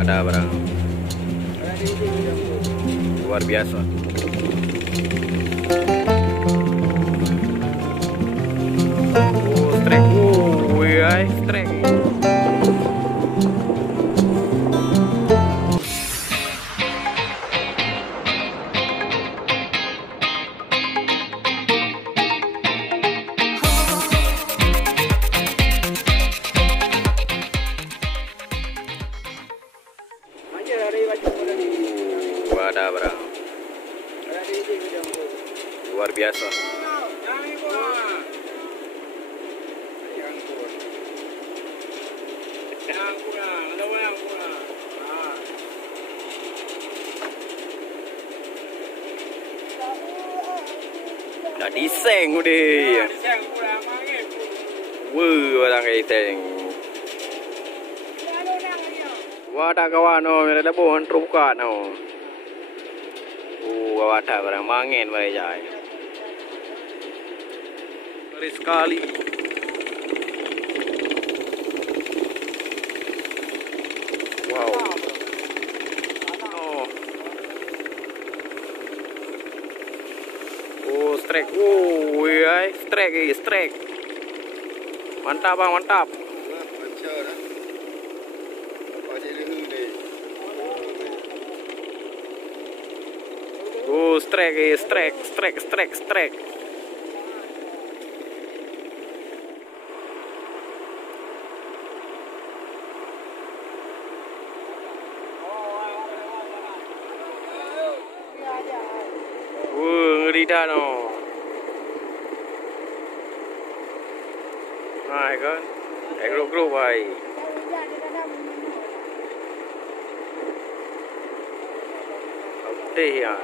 Ada barang luar biasa. Strek, strek. Ada barang luar biasa. Dah diseng udah. Barang iteng. Wadah kawan no, ada pohon terbuka no. Wadah barang mangin baik jai. Ngeri sekali. Wow. Strek. Strek. Mantap bang, mantap. Strek. Ngeri dah no. Nah, kan? Grup baik. Update ya.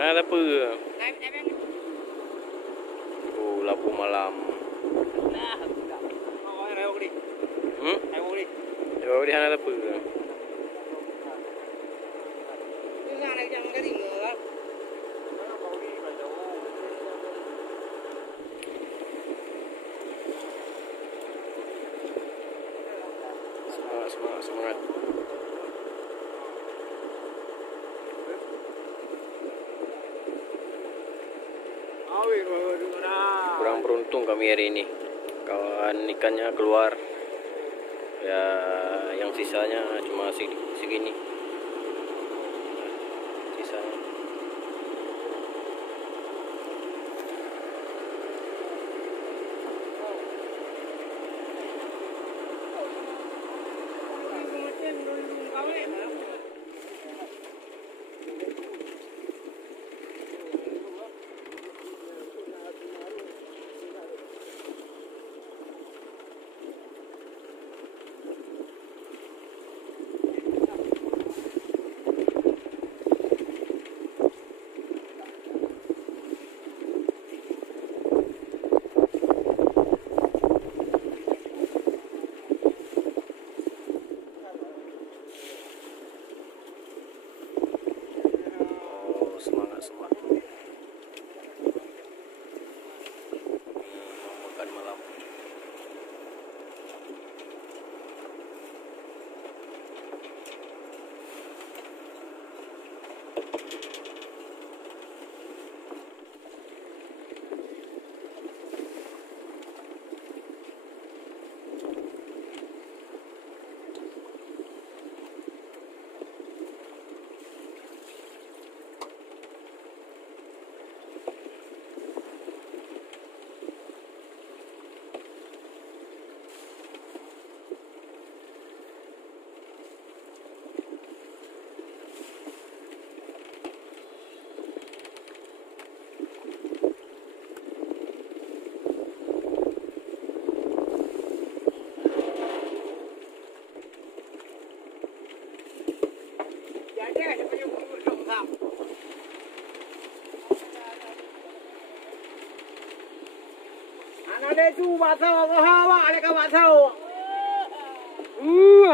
Ada apa? Lampu malam. Di sana ada apa? Semangat. Kurang beruntung kami hari ini. Kawan ikannya keluar. Ya, yang sisanya cuma segini. Sisanya. Semangat makan malam.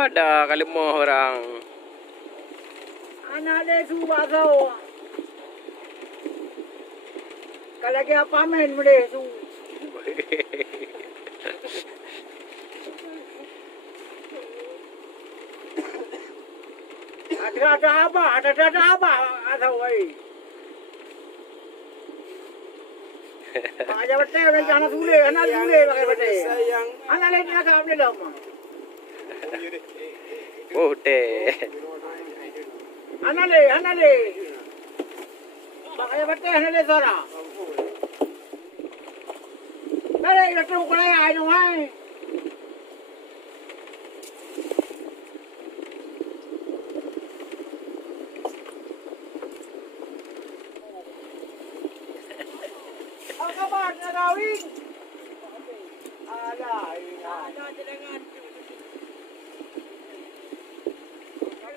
Ada kali mau orang. Anak dia suka tahu. Kalau dia pamen boleh tu. Ada apa? Ada apa? Ada wei. Aja betul ni anak sule pakai betul. Anak lain nak apa dia lama. Oh teh. Anak le. Pakai betul anak le sara. Nale kita tu kau ayah ni hai. Kabar nak kawin. Ada Dengan.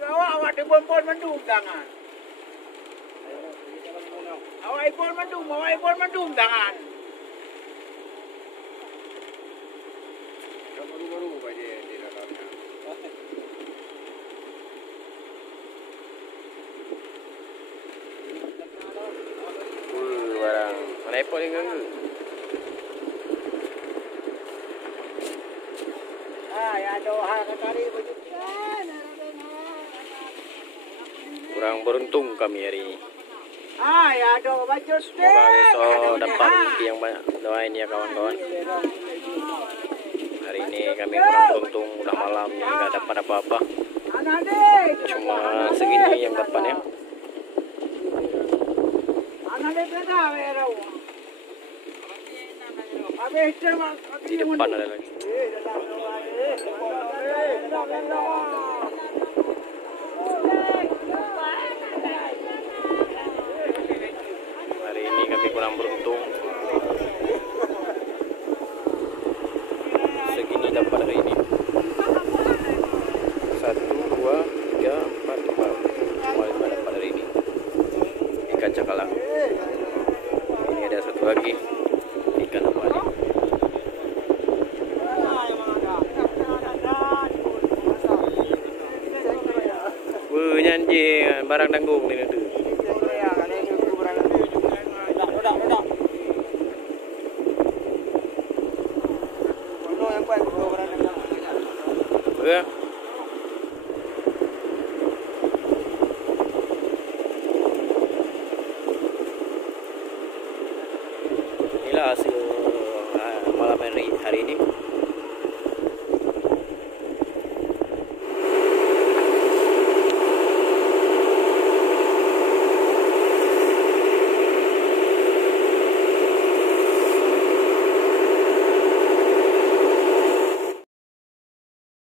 Awak dipon mendung tangan. Awak ipon mendung tangan. Baru-baru aja dia dalamnya. Barang. Mana ipon ni kan? Ya doa tadi begitu. Kurang beruntung kami hari ini. Ya doa baca Semoga besok dapat rezeki yang banyak. Doain ya kawan-kawan. Hari ini kami kurang beruntung, udah malam nggak dapat apa-apa. Cuma segini yang dapat ya. Di depan ada lagi. Hari ini kami kurang beruntung. Segini dapat hari ini. 1, 2, 3, 4, 5. Semua dapat hari ini. Ikan cakalang. Ini ada satu lagi. Ikan apa ini? Nyanyi barang tanggung ni tu. Ya. Inilah hasil malam hari ini.